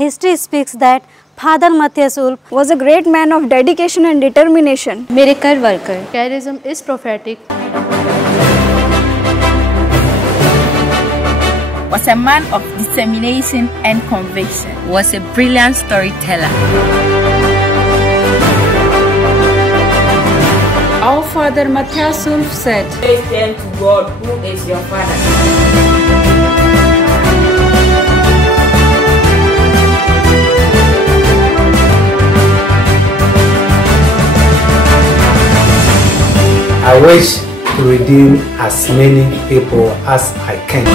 history speaks that Father Matthias Ulf was a great man of dedication and determination. Miracle worker. Charism is prophetic. Was a man of determination and conviction. Was a brilliant storyteller. Our Father Matthias Ulf said, "Praise then to God, who is your Father." I wish to redeem as many people as I can.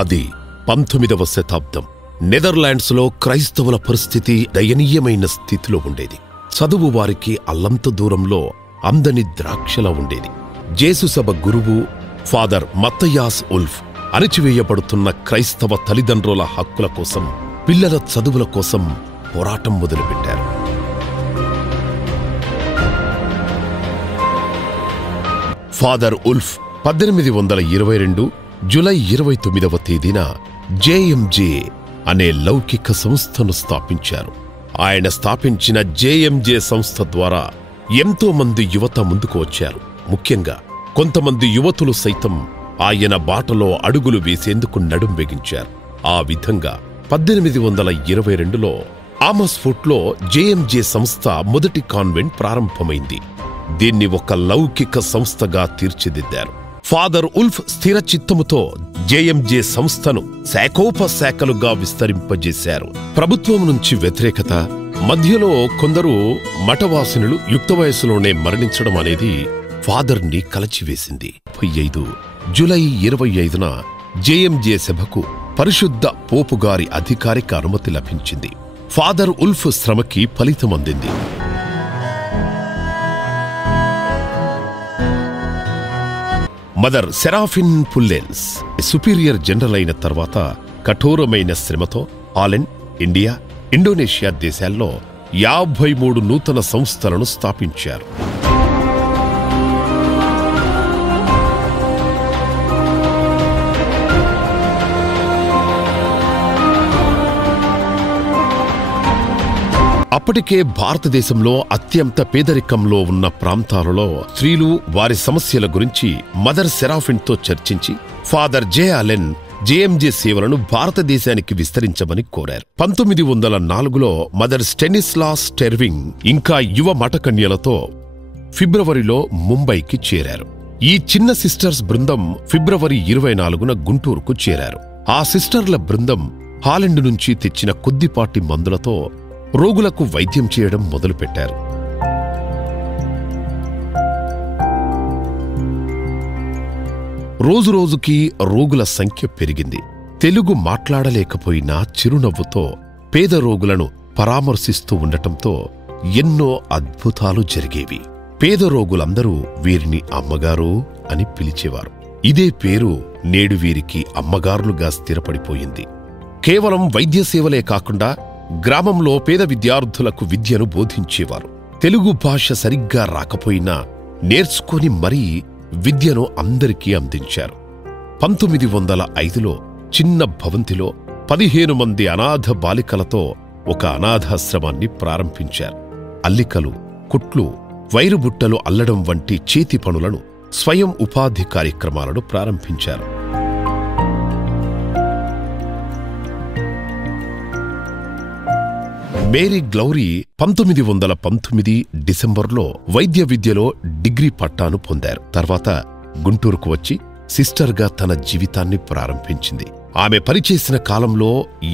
అది 19వ శతాబ్దం. నెదర్లాండ్స్లో క్రైస్తవుల పరిస్థితి దయనీయమైన స్థితిలో ఉండేది. చదువు వారికి అల్లంత దూరంలో అందని ద్రాక్షలా ఉండేది. జేసుసభ గురువు ఫాదర్ మత్తయాస్ ఉల్ఫ్ అణచివేయబడుతున్న క్రైస్తవ తల్లిదండ్రుల హక్కుల కోసం, పిల్లల చదువుల కోసం పోరాటం మొదలుపెట్టారు. ఫాదర్ ఉల్ఫ్ 1822 జూలై 29వ తేదీన జేఎంజే అనే లౌకిక సంస్థను స్థాపించారు. ఆయన స్థాపించిన జేఎంజే సంస్థ ద్వారా ఎంతో మంది యువత ముందుకు వచ్చారు. ముఖ్యంగా కొంతమంది యువతులు సైతం ఆయన బాటలో అడుగులు వేసేందుకు నడుం బిగించారు. ఆ విధంగా 1822లో ఆమస్ఫోర్ట్లో జేఎంజే సంస్థ మొదటి కాన్వెంట్ ప్రారంభమైంది. దీన్ని ఒక లౌకిక సంస్థగా తీర్చిదిద్దారు. ఫాదర్ ఉల్ఫ్ స్థిర చిత్తముతో జేఎంజే సంస్థను శాఖోపశాఖలుగా విస్తరింపజేశారు. ప్రభుత్వం నుంచి వ్యతిరేకత, మధ్యలో కొందరు మఠవాసినులు యుక్త వయసులోనే మరణించడం అనేది ఫాదర్ని కలచివేసింది. 35 జూలై 25న జేఎంజే సభకు పరిశుద్ధ పోపుగారి అధికారిక అనుమతి లభించింది. ఫాదర్ ఉల్ఫ్ శ్రమకి ఫలితమందింది. Mother Seraphine Pullens superior general అయిన తర్వాత కఠోరమైన శ్రమతో హాలండ్, ఇండియా, ఇండోనేషియా దేశాల్లో 53 నూతన సంస్థలను స్థాపించారు. అప్పటికే భారతదేశంలో అత్యంత పేదరికంలో ఉన్న ప్రాంతాలలో స్త్రీలు వారి సమస్యల గురించి మదర్ సెరాఫిన్తో చర్చించి ఫాదర్ జే అలెన్ జేఎంజే సేవలను భారతదేశానికి విస్తరించమని కోరారు. 1904లో మదర్ స్టెనిస్లాస్ స్టెర్వింగ్ ఇంకా యువ మఠకన్యలతో ఫిబ్రవరిలో ముంబైకి చేరారు. ఈ చిన్న సిస్టర్స్ బృందం ఫిబ్రవరి 24న గుంటూరుకు చేరారు. ఆ సిస్టర్ల బృందం హాలండ్ నుంచి తెచ్చిన కొద్దిపాటి మందులతో రోగులకు వైద్యం చేయడం మొదలుపెట్టారు. రోజురోజుకి రోగుల సంఖ్య పెరిగింది. తెలుగు మాట్లాడలేకపోయినా చిరునవ్వుతో పేద రోగులను పరామర్శిస్తూ ఉండటంతో ఎన్నో అద్భుతాలు జరిగేవి. పేద రోగులందరూ వీరిని అమ్మగారు అని పిలిచేవారు. ఇదే పేరు నేడు వీరికి అమ్మగారులుగా స్థిరపడిపోయింది. కేవలం వైద్య సేవలే కాకుండా గ్రామంలో పేద విద్యార్థులకు విద్యను బోధించేవారు. తెలుగు భాష సరిగ్గా రాకపోయినా నేర్చుకొని మరీ విద్యను అందరికీ అందించారు. 1905లో చిన్న భవంతిలో 15 మంది అనాథ బాలికలతో ఒక అనాథాశ్రమాన్ని ప్రారంభించారు. అల్లికలు, కుట్లు, వైరుబుట్టలు అల్లడం వంటి చేతి పనులను, స్వయం ఉపాధి కార్యక్రమాలను ప్రారంభించారు. మేరీ గ్లౌరీ 1919 డిసెంబర్లో వైద్య విద్యలో డిగ్రీ పట్టాను పొందారు. తర్వాత గుంటూరుకు వచ్చి సిస్టర్గా తన జీవితాన్ని ప్రారంభించింది. ఆమె పనిచేసిన కాలంలో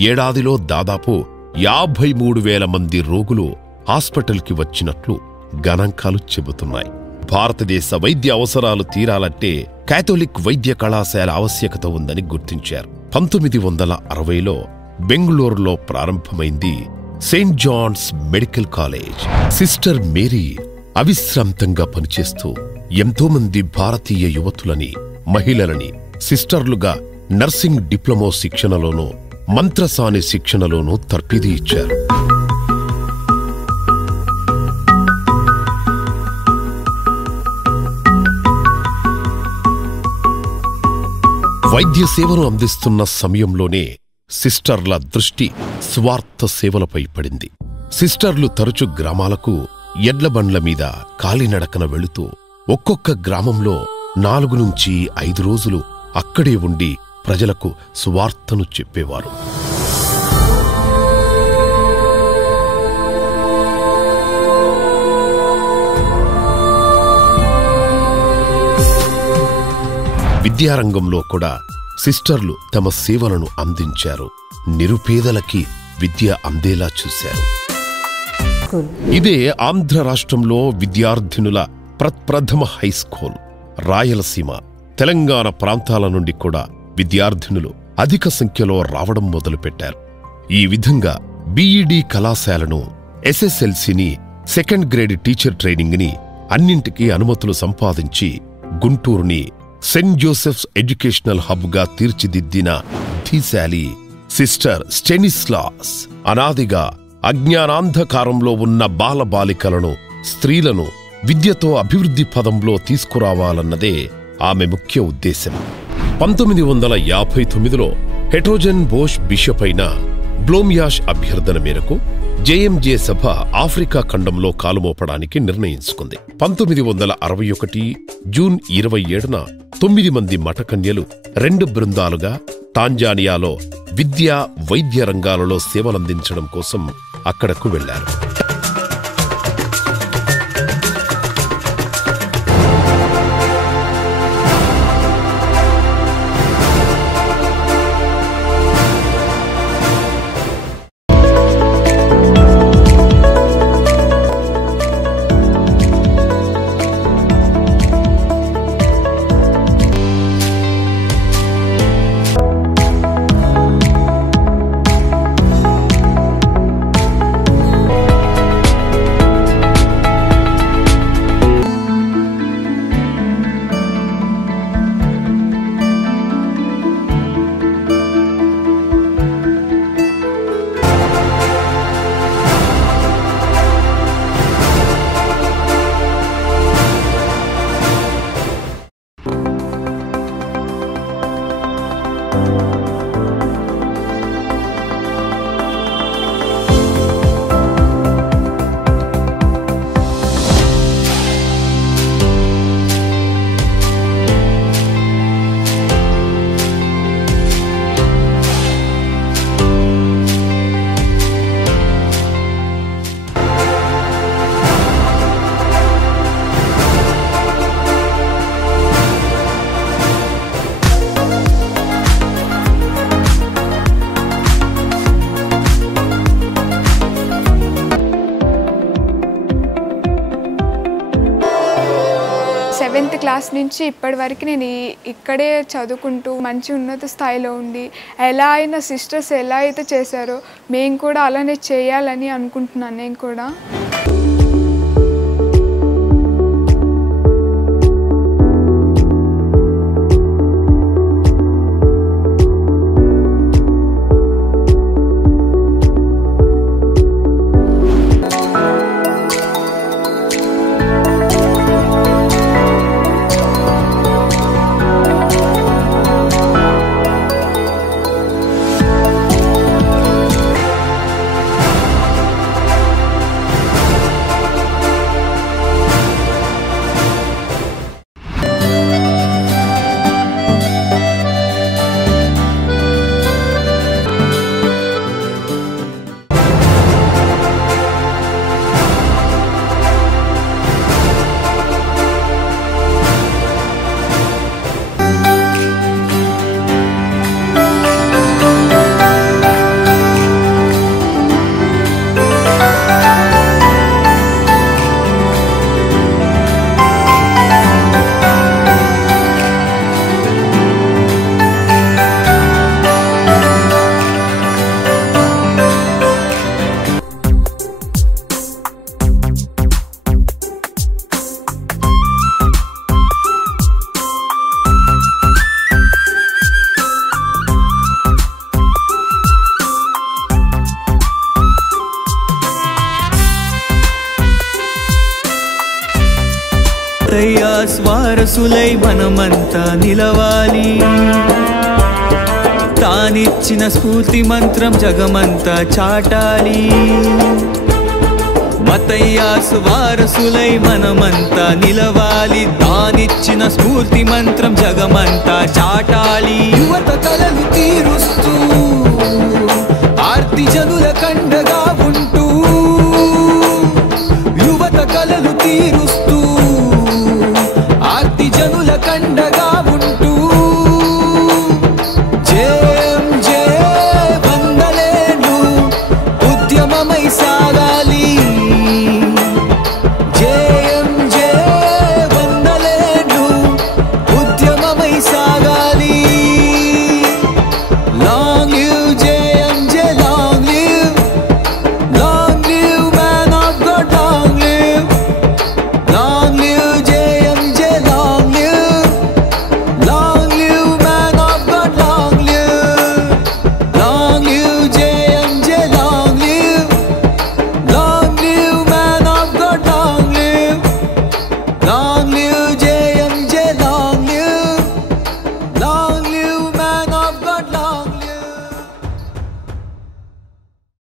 ఏడాదిలో దాదాపు 53,000 మంది రోగులు హాస్పిటల్కి వచ్చినట్లు గణాంకాలు చెబుతున్నాయి. భారతదేశ వైద్య అవసరాలు తీరాలంటే కాథోలిక్ వైద్య కళాశాల ఆవశ్యకత ఉందని గుర్తించారు. 1960లో బెంగుళూరులో ప్రారంభమైంది Saint John's Medical College. Sister Mary అవిశ్రాంతంగా పనిచేస్తూ ఎంతోమంది భారతీయ యువతులని, మహిళలని సిస్టర్లుగా నర్సింగ్ డిప్లొమా శిక్షణలోనూ, మంత్రసాని శిక్షణలోనూ తర్ఫీదు ఇచ్చారు. వైద్య సేవను అందిస్తున్న సమయంలోనే సిస్టర్ల దృష్టి స్వార్థ సేవలపై పడింది. సిస్టర్లు తరచు గ్రామాలకు ఎడ్లబండ్ల మీద కాలినడకన వెళుతూ ఒక్కొక్క గ్రామంలో 4 నుంచి 5 రోజులు అక్కడే ఉండి ప్రజలకు సువార్తను చెప్పేవారు. విద్యారంగంలో కూడా సిస్టర్లు తమ సేవలను అందించారు. నిరుపేదలకి విద్య అందేలా చూశారు. ఇదే ఆంధ్ర రాష్ట్రంలో విద్యార్థినుల ప్రప్రథమ హైస్కూల్. రాయలసీమ, తెలంగాణ ప్రాంతాల నుండి కూడా విద్యార్థినులు అధిక సంఖ్యలో రావడం మొదలుపెట్టారు. ఈ విధంగా బీఈడీ కళాశాలను, ఎస్ఎస్ఎల్సిని, సెకండ్ గ్రేడ్ టీచర్ ట్రైనింగ్ని అన్నింటికీ అనుమతులు సంపాదించి గుంటూరుని సెయింట్ జోసెఫ్స్ ఎడ్యుకేషనల్ హబ్గా తీర్చిదిద్దిన ధీశాలి సిస్టర్ స్టెనిస్లాస్ అనాదిగా అజ్ఞానాంధకారంలో ఉన్న బాలబాలికలను, స్త్రీలను విద్యతో అభివృద్ధి పదంలో తీసుకురావాలన్నదే ఆమె ముఖ్య ఉద్దేశం. 1959లో హెట్రోజన్ బోష్ బిషప్ అయిన బ్లోమియాష్ అభ్యర్థన మేరకు జేఎంజే సభ ఆఫ్రికా ఖండంలో కాలుమోపడానికి నిర్ణయించుకుంది. 1961 జూన్ 27న 9 మంది మఠకన్యలు 2 బృందాలుగా టాంజానియాలో విద్యా, వైద్య రంగాలలో సేవలందించడం కోసం అక్కడకు వెళ్లారు. సెవెంత్ క్లాస్ నుంచి ఇప్పటి వరకు నేను ఇక్కడే చదువుకుంటూ మంచి ఉన్నత స్థాయిలో ఉండి ఎలా అయినా సిస్టర్స్ ఎలా అయితే చేశారో మేము కూడా అలానే చేయాలని అనుకుంటున్నాను. నేను కూడా వారసులై మనమంతా నిలవాలి. తానిచ్చిన స్ఫూర్తి మంత్రం జగమంతా చాటాలి. మత్తయ్యాసు వారసులై మనమంతా నిలవాలి. తానిచ్చిన స్ఫూర్తి మంత్రం జగమంతా చాటాలి. యువత కలలు తీరుస్తూ